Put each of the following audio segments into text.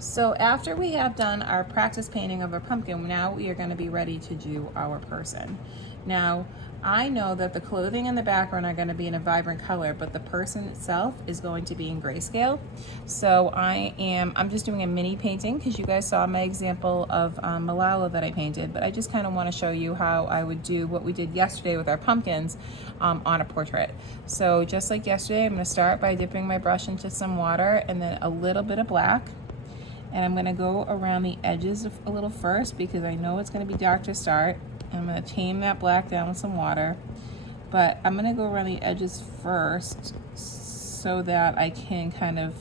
So after we have done our practice painting of a pumpkin, now we are going to be ready to do our person. Now, I know that the clothing in the background are going to be in a vibrant color, but the person itself is going to be in grayscale. So I'm just doing a mini painting because you guys saw my example of Malala that I painted, but I just kind of want to show you how I would do what we did yesterday with our pumpkins on a portrait. So just like yesterday, I'm going to start by dipping my brush into some water and then a little bit of black. And I'm gonna go around the edges a little first because I know it's gonna be dark to start. I'm gonna tame that black down with some water, but I'm gonna go around the edges first so that I can kind of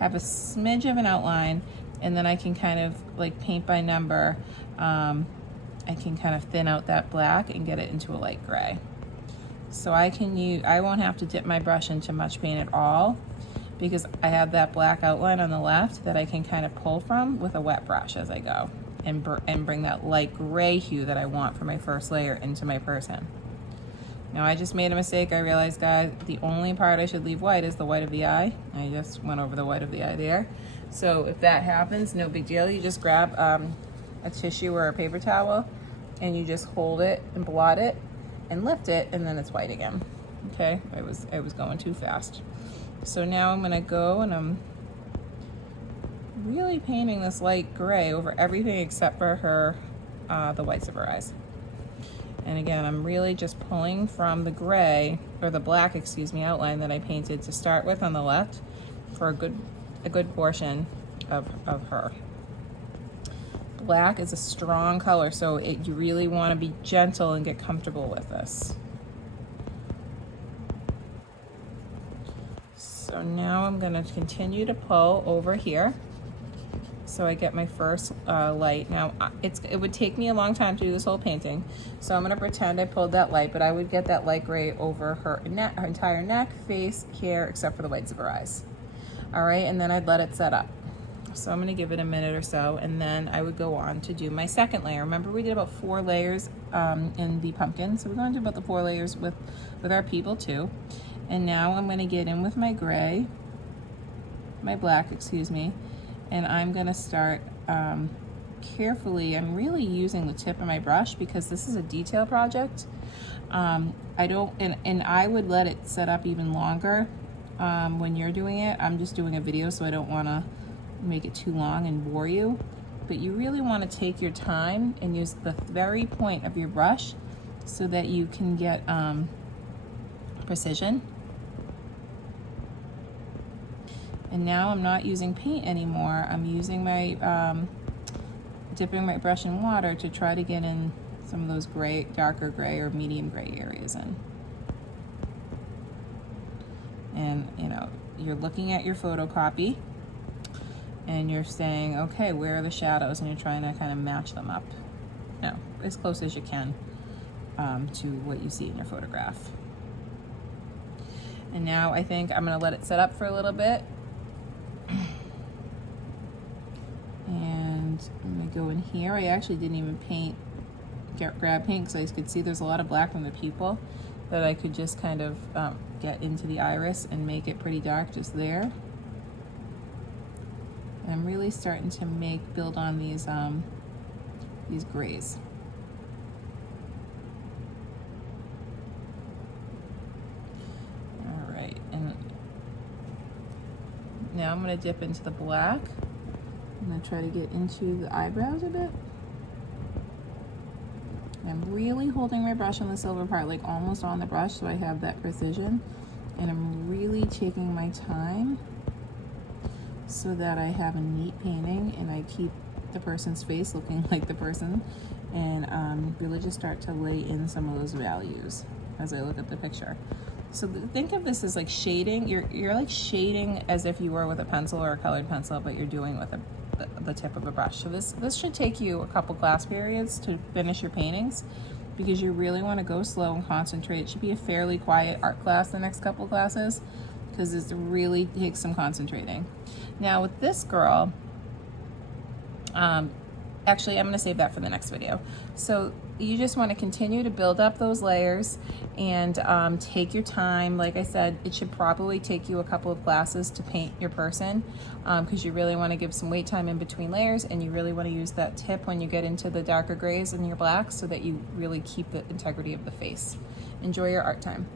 have a smidge of an outline, and then I can kind of like paint by number. I can kind of thin out that black and get it into a light gray. So I won't have to dip my brush into much paint at all, because I have that black outline on the left that I can kind of pull from with a wet brush as I go and bring that light gray hue that I want for my first layer into my person. Now I just made a mistake. I realized, guys, the only part I should leave white is the white of the eye. I just went over the white of the eye there. So if that happens, no big deal. You just grab a tissue or a paper towel and you just hold it and blot it and lift it, and then it's white again. Okay, I was going too fast. So now I'm gonna go and I'm really painting this light gray over everything except for her, the whites of her eyes. And again, I'm really just pulling from the gray, or the black, excuse me, outline that I painted to start with on the left for a good portion of her. Black is a strong color, so you really wanna be gentle and get comfortable with this. So now I'm going to continue to pull over here so I get my first light. Now it would take me a long time to do this whole painting, so I'm going to pretend I pulled that light, but I would get that light gray over her entire neck, face, hair, except for the whites of her eyes. All right, and then I'd let it set up. So I'm going to give it a minute or so, and then I would go on to do my second layer. Remember, we did about 4 layers in the pumpkin, so we're going to do about the 4 layers with our people too. And now I'm going to get in with my gray, my black, excuse me, and I'm going to start carefully. I'm really using the tip of my brush because this is a detail project. I would let it set up even longer when you're doing it. I'm just doing a video, so I don't want to make it too long and bore you. But you really want to take your time and use the very point of your brush so that you can get precision. And now I'm not using paint anymore. I'm using my, dipping my brush in water to try to get in some of those gray, darker gray or medium gray areas in. And you know, you're looking at your photocopy and you're saying, okay, where are the shadows? And you're trying to kind of match them up, you know, as close as you can to what you see in your photograph. And now I think I'm gonna let it set up for a little bit. And I'm gonna go in here. I actually didn't even grab paint because I could see there's a lot of black from the pupil that I could just kind of get into the iris and make it pretty dark just there. And I'm really starting to build on these grays. All right, and now I'm gonna dip into the black. I'm gonna try to get into the eyebrows a bit. I'm really holding my brush on the silver part, like almost on the brush, so I have that precision. And I'm really taking my time so that I have a neat painting and I keep the person's face looking like the person, and really just start to lay in some of those values as I look at the picture. So think of this as like shading. You're like shading as if you were with a pencil or a colored pencil, but you're doing with the tip of a brush. So this should take you a couple class periods to finish your paintings, because you really want to go slow and concentrate. It should be a fairly quiet art class the next couple classes, because it really takes some concentrating. Now with this girl, Actually, I'm going to save that for the next video. So you just want to continue to build up those layers and take your time. Like I said, it should probably take you a couple of classes to paint your person, because you really want to give some wait time in between layers, and you really want to use that tip when you get into the darker grays and your blacks so that you really keep the integrity of the face. Enjoy your art time.